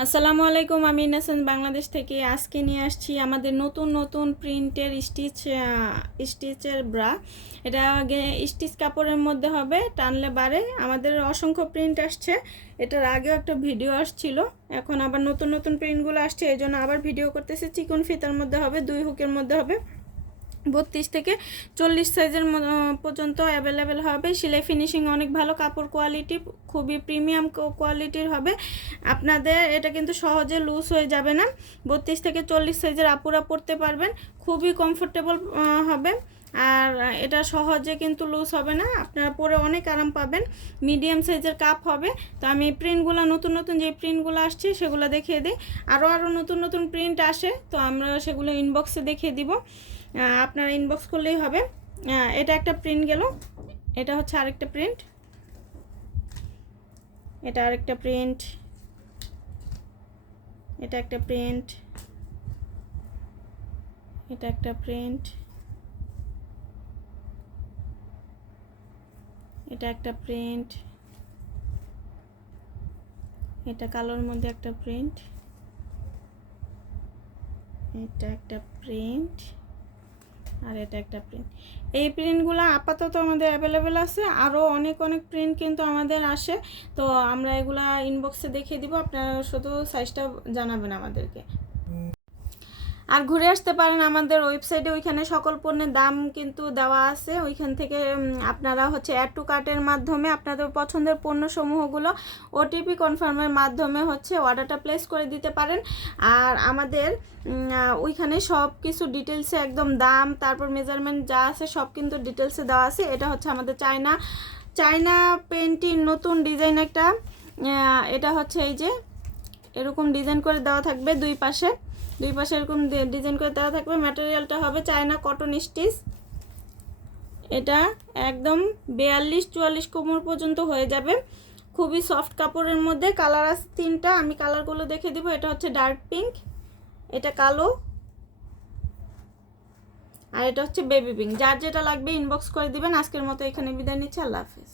আসসালামু আলাইকুম, আমি ইনাসেন বাংলাদেশ থেকে আজকে নিয়ে আসছি আমাদের নতুন নতুন প্রিন্টের স্টিচ স্টিচের ব্রা। এটা আগে স্টিচ কাপড়ের মধ্যে হবে, টানলে বাড়ে। আমাদের অসংখ্য প্রিন্ট আসছে, এটার আগেও একটা ভিডিও আসছিল, এখন আবার নতুন নতুন প্রিন্টগুলো আসছে এই জন্য আবার ভিডিও করতেছে। চিকন ফিতার মধ্যে হবে, দুই হুকের মধ্যে হবে। বত্রিশ থেকে চল্লিশ সাইজের পর্যন্ত অ্যাভেলেবেল হবে। সেলাই ফিনিশিং অনেক ভালো, কাপড় কোয়ালিটি খুবই প্রিমিয়াম কোয়ালিটির হবে। আপনাদের এটা কিন্তু সহজে লুজ হয়ে যাবে না। বত্রিশ থেকে চল্লিশ সাইজের আপুরা পরতে পারবেন। খুবই কমফোর্টেবল হবে। আর এটা সহজে কিন্তু লুজ হবে না। আপনারা পরে অনেক আরাম পাবেন। মিডিয়াম সাইজের কাপ হবে। তো আমি প্রিন্টগুলো নতুন নতুন যে প্রিন্টগুলো আসছে, সেগুলো দেখিয়ে দিই। আরও আরও নতুন নতুন প্রিন্ট আসে, তো আমরা সেগুলো ইনবক্সে দেখিয়ে দিব। আপনারা ইনবক্স করলেই হবে। এটা একটা প্রিন্ট গেল। এটা হচ্ছে আরেকটা প্রিন্ট এটা আরেকটা প্রিন্ট এটা একটা প্রিন্ট এটা একটা প্রিন্ট এটা একটা প্রিন্ট এটা কালোর মধ্যে একটা প্রিন্ট এটা একটা প্রিন্ট আর এটা একটা প্রিন্ট এই প্রিন্টগুলো আপাতত আমাদের অ্যাভেলেবেল আছে। আরও অনেক অনেক প্রিন্ট কিন্তু আমাদের আসে। তো আমরা এগুলা ইনবক্সে দেখিয়ে দিব। আপনারা শুধু সাইজটা জানাবেন আমাদেরকে। আর ঘুরে আসতে পারেন আমাদের ওয়েবসাইটে, ওইখানে সকল পণ্যের দাম কিন্তু দেওয়া আছে। ওইখান থেকে আপনারা হচ্ছে অ্যাড টু কার্টের মাধ্যমে আপনাদের পছন্দের পণ্যসমূহগুলো ওটিপি কনফার্মের মাধ্যমে হচ্ছে অর্ডারটা প্লেস করে দিতে পারেন। আর আমাদের ওইখানে সব কিছু ডিটেলসে একদম দাম, তারপর মেজারমেন্ট যা আছে সব কিন্তু ডিটেলসে দেওয়া আছে। এটা হচ্ছে আমাদের চায়না চায়না পেন্টিং নতুন ডিজাইন একটা এটা হচ্ছে এই যে, এরকম ডিজাইন করে দেওয়া থাকবে দুই পাশে। দুই পাশে এরকম ডিজাইন করে দেওয়া থাকবে। ম্যাটেরিয়ালটা হবে চায়না কটন স্টিচ এটা একদম বিয়াল্লিশ চুয়াল্লিশ কোমর পর্যন্ত হয়ে যাবে। খুবই সফট কাপড়ের মধ্যে। কালার আছে তিনটা। আমি কালারগুলো দেখে দিব। এটা হচ্ছে ডার্ক পিঙ্ক এটা কালো, আর এটা হচ্ছে বেবি পিঙ্ক যার যেটা লাগবে ইনবক্স করে দিবেন। আজকের মতো এখানে বিদায় নিচ্ছে। আল্লাহ হাফেজ।